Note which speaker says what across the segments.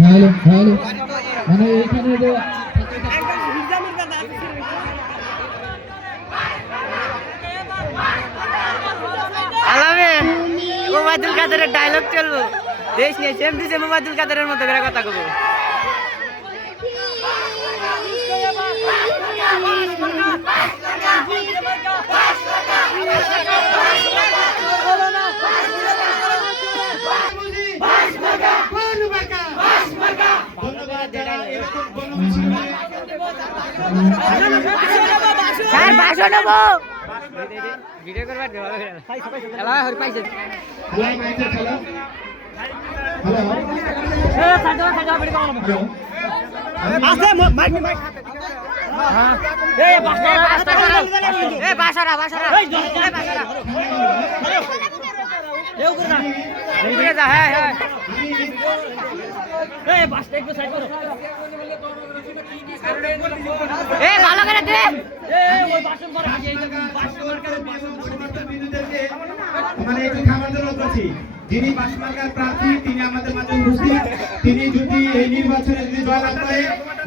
Speaker 1: Hello hello মানে এখানে যে
Speaker 2: আলামে কাদেরের ডায়লগ চলবো। দেশ নিয়ে সেম টু সেম ওবায়দুল কাদেরের মতো করে কথা স্যার ভাষণ নেব ভিডিও করবার করে হরি পাইছে
Speaker 1: খেলা
Speaker 2: বাসা বাসা বাসারা বাসারা এ বাসারা এও করে না এই যা এ বাসটা একটু সাইড করো। এ ভালো করে দে। এ ওই বাসন পরে আগে
Speaker 3: মানে একটু খাবার জন্য করছি যিনি বাসমার্কার প্রার্থী তিনি আমাদের মাঝে উপস্থিত। তিনি যদি এই নির্বাচনে যদি জয়লাভ করে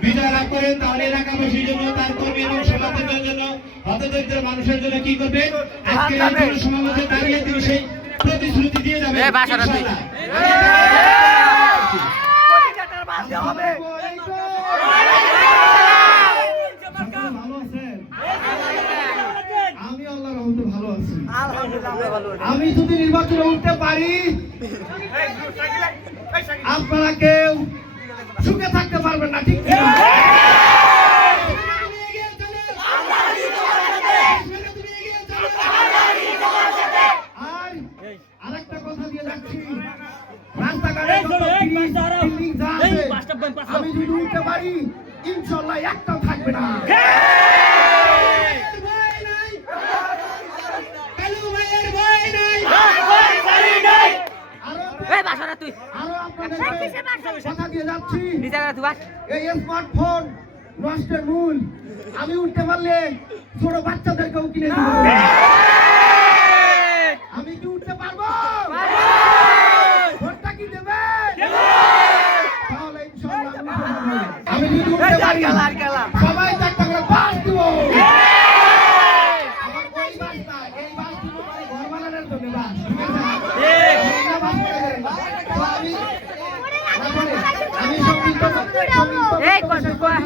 Speaker 3: বিজয় লাভ করেন তাহলে এলাকাবাসীর জন্য তার কর্মী এবং সমাজের জন্য হতদরিদ্র মানুষের জন্য কি করবে? আজকে এই সমাবেশে দাঁড়িয়ে তিনি সেই প্রতিশ্রুতি দিয়ে যাবেন। আছেন? আমি আল্লাহর রহমতে ভালো আছি। আমি যদি নির্বাচনে উঠতে পারি আপনারা কেউ সুখে থাকতে পারবেন না ঠিক আর আরেকটা কথা দিয়ে যাচ্ছি। রাস্তাঘাটে আছে, আমি যদি উঠতে পারি ইনশাল্লাহ একটাও থাকবে না। আরও
Speaker 2: এ বাসারা তুই।
Speaker 3: আরও আপনাদের কথা দিয়ে যাচ্ছি।
Speaker 2: নিচে করে তুই বাস
Speaker 3: এই স্মার্টফোন নষ্টের মূল। আমি উঠতে পারলে ছোট বাচ্চাদেরকেও কিনে দিব আমি কি উঠতে পারব ভোটটা কি দেবে তাহলে ইনশাআল্লাহ আমি উঠতে পারব। আমি যদি উঠতে পারি সবাই তো একটা করে বাস দিব আমার ওই বাস না, এই বাস দিব মানে ঘর বানানোর জন্য বাস। ঠিক আছে? এই বাস করে দেন। তো আমি- আমি সংগীত
Speaker 2: এই কত কয়